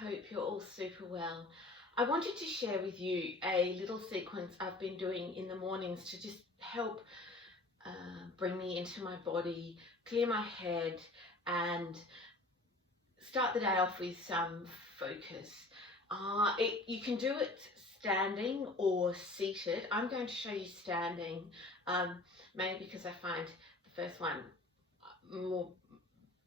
hope you're all super well. I wanted to share with you a little sequence I've been doing in the mornings to just help bring me into my body, clear my head, and start the day off with some focus. You can do it standing or seated. I'm going to show you standing, mainly because I find the first one more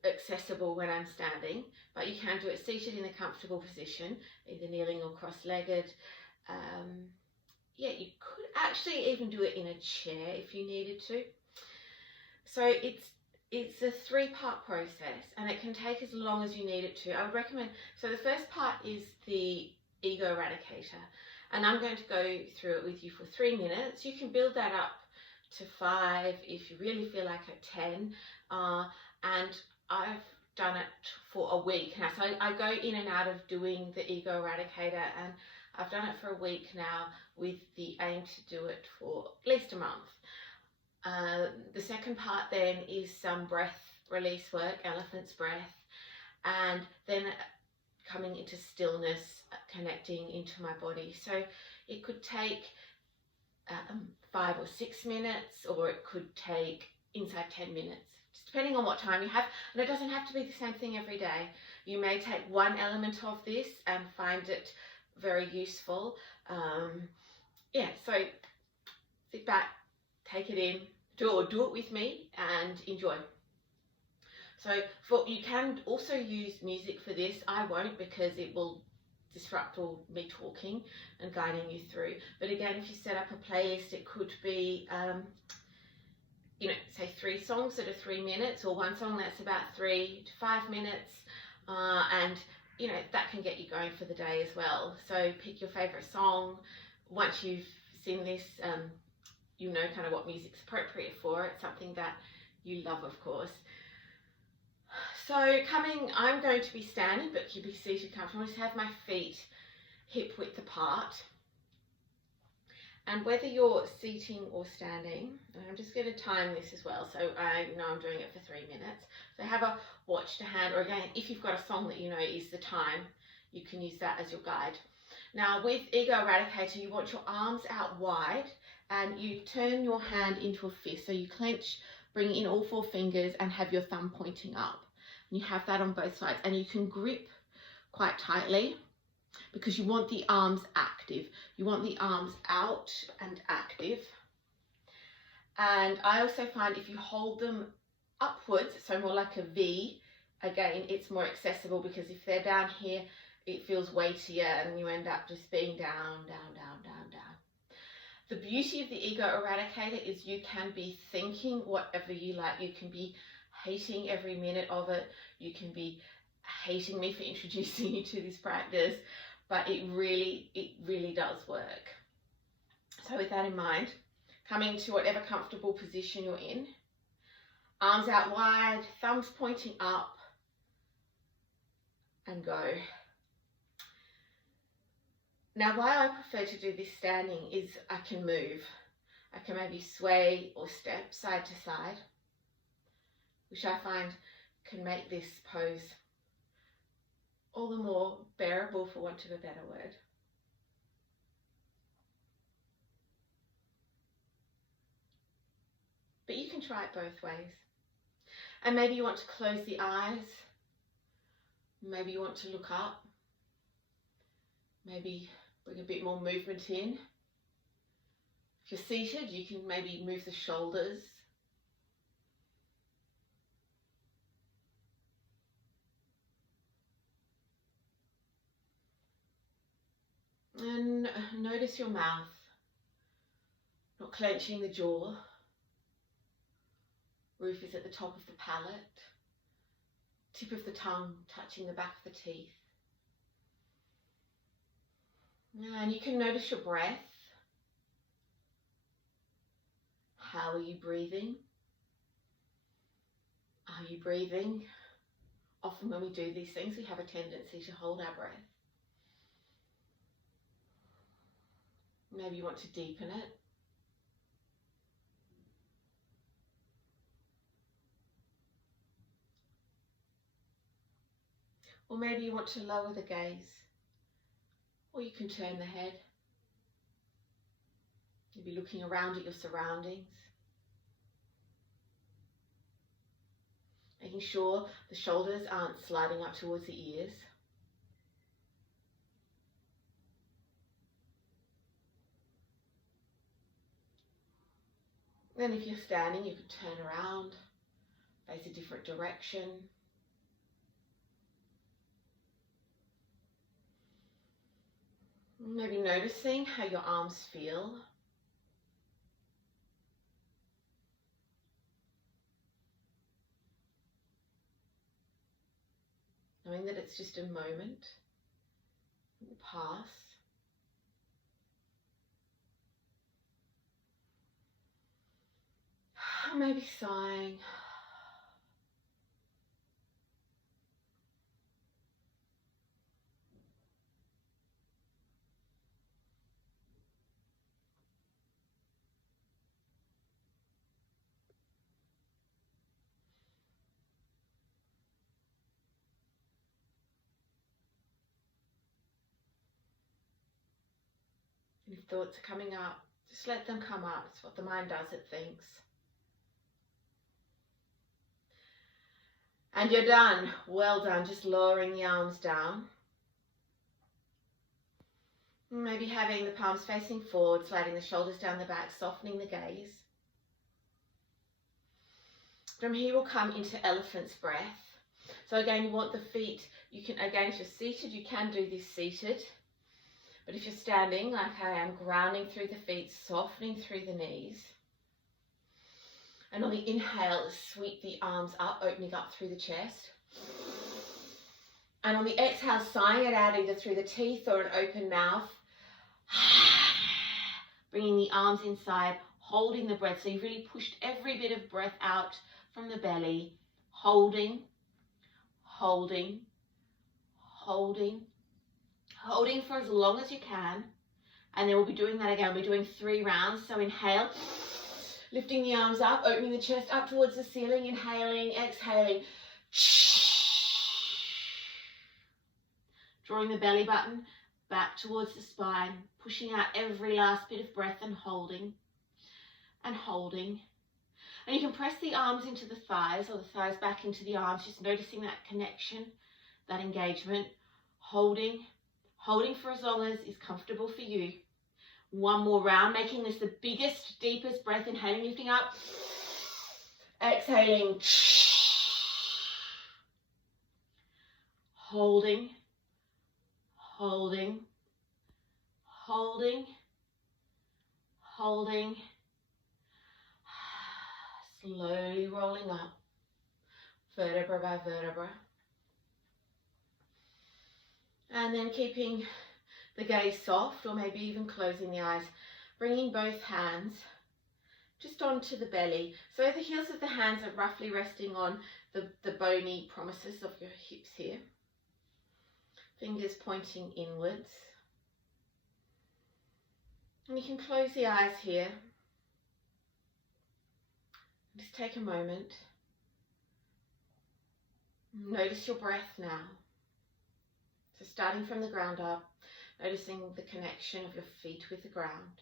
accessible when I'm standing, but you can do it seated in a comfortable position, either kneeling or cross-legged. Yeah, you could actually even do it in a chair if you needed to. So it's a 3-part process, and it can take as long as you need it to. I would recommend, so the first part is the ego eradicator, and I'm going to go through it with you for 3 minutes. You can build that up to 5 if you really feel like a 10, and I've done it for a week now. So I go in and out of doing the ego eradicator, and I've done it for a week now with the aim to do it for at least a month. The second part then is some breath release work, elephant's breath, and then coming into stillness, connecting into my body. So it could take 5 or 6 minutes, or it could take inside 10 minutes, just depending on what time you have. And it doesn't have to be the same thing every day. You may take one element of this and find it very useful. Yeah, so sit back, take it in, do it with me and enjoy. So you can also use music for this. I won't, because it will disrupt all me talking and guiding you through. But again, if you set up a playlist, it could be you know, say 3 songs that are 3 minutes, or 1 song that's about 3 to 5 minutes, and you know, that can get you going for the day as well. So pick your favorite song. Once you've seen this, you know kind of what music's appropriate for. It's something that you love, of course. So I'm going to be standing, but you be seated comfortably. Just have my feet hip width apart. And whether you're seating or standing, and I'm just going to time this as well, so I know I'm doing it for 3 minutes. So have a watch to hand, or again, if you've got a song that you know is the time, you can use that as your guide. Now with ego eradicator, you want your arms out wide, and you turn your hand into a fist. So you clench, bring in all 4 fingers and have your thumb pointing up. And you have that on both sides, and you can grip quite tightly, because you want the arms active. You want the arms out and active. And I also find if you hold them upwards, so more like a V, again, it's more accessible, because if they're down here, it feels weightier and you end up just being down, down, down, down, down. The beauty of the ego eradicator is you can be thinking whatever you like. You can be hating every minute of it. You can be hating me for introducing you to this practice, but it really does work. So with that in mind, coming to whatever comfortable position you're in, arms out wide, thumbs pointing up, and go. Now, why I prefer to do this standing is I can move. I can maybe sway or step side to side, which I find can make this pose all the more bearable, for want of a better word. But you can try it both ways. And maybe you want to close the eyes. Maybe you want to look up. Maybe bring a bit more movement in. If you're seated, you can maybe move the shoulders. And notice your mouth, not clenching the jaw. Roof is at the top of the palate. Tip of the tongue touching the back of the teeth. And you can notice your breath. How are you breathing? Are you breathing? Often when we do these things, we have a tendency to hold our breath. Maybe you want to deepen it. Or maybe you want to lower the gaze, or you can turn the head. You'll be looking around at your surroundings, making sure the shoulders aren't sliding up towards the ears. Then if you're standing, you can turn around, face a different direction. Maybe noticing how your arms feel. Knowing that it's just a moment, it will pass. Maybe sighing. And if thoughts are coming up, just let them come up. It's what the mind does, it thinks. And you're done. Well done. Just lowering the arms down. Maybe having the palms facing forward, sliding the shoulders down the back, softening the gaze. From here we'll come into elephant's breath. So again, you want the feet, you can, again, if you're seated, you can do this seated. But if you're standing, like I am, grounding through the feet, softening through the knees. And on the inhale, sweep the arms up, opening up through the chest. And on the exhale, sighing it out either through the teeth or an open mouth. Bringing the arms inside, holding the breath. So you've really pushed every bit of breath out from the belly. Holding, holding, holding. Holding for as long as you can. And then we'll be doing that again. We'll be doing 3 rounds. So inhale. Lifting the arms up, opening the chest up towards the ceiling, inhaling, exhaling. Drawing the belly button back towards the spine, pushing out every last bit of breath and holding, and holding. And you can press the arms into the thighs or the thighs back into the arms, just noticing that connection, that engagement. Holding, holding for as long as is comfortable for you. One more round, making this the biggest, deepest breath. Inhaling, lifting up. Exhaling. Holding. Holding. Holding. Holding. Slowly rolling up. Vertebra by vertebra. And then keeping the gaze soft, or maybe even closing the eyes, bringing both hands just onto the belly. So the heels of the hands are roughly resting on the bony promises of your hips here. Fingers pointing inwards. And you can close the eyes here. Just take a moment. Notice your breath now. So starting from the ground up, noticing the connection of your feet with the ground.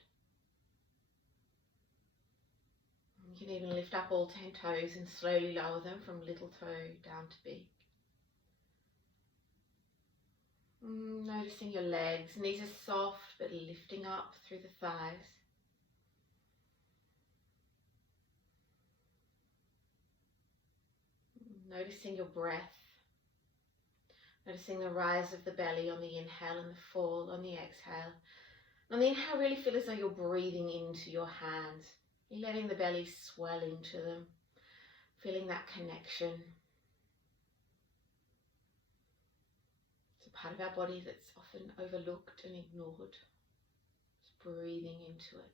You can even lift up all 10 toes and slowly lower them from little toe down to big. Noticing your legs. Knees are soft but lifting up through the thighs. Noticing your breath. Noticing the rise of the belly on the inhale and the fall on the exhale. On the inhale, really feel as though you're breathing into your hands. You're letting the belly swell into them. Feeling that connection. It's a part of our body that's often overlooked and ignored. Just breathing into it.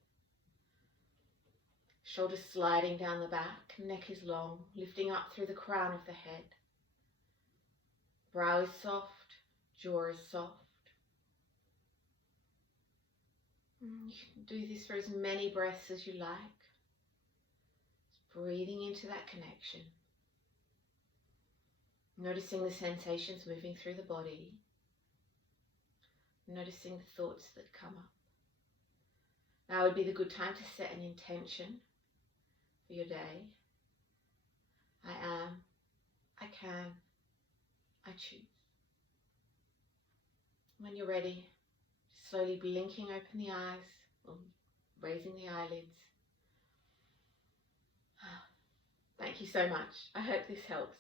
Shoulders sliding down the back. Neck is long. Lifting up through the crown of the head. Brow is soft, jaw is soft. You can do this for as many breaths as you like. Just breathing into that connection. Noticing the sensations moving through the body. Noticing the thoughts that come up. Now would be the good time to set an intention for your day. I am, I can, I choose. When you're ready, slowly blinking open the eyes or raising the eyelids. Thank you so much. I hope this helps.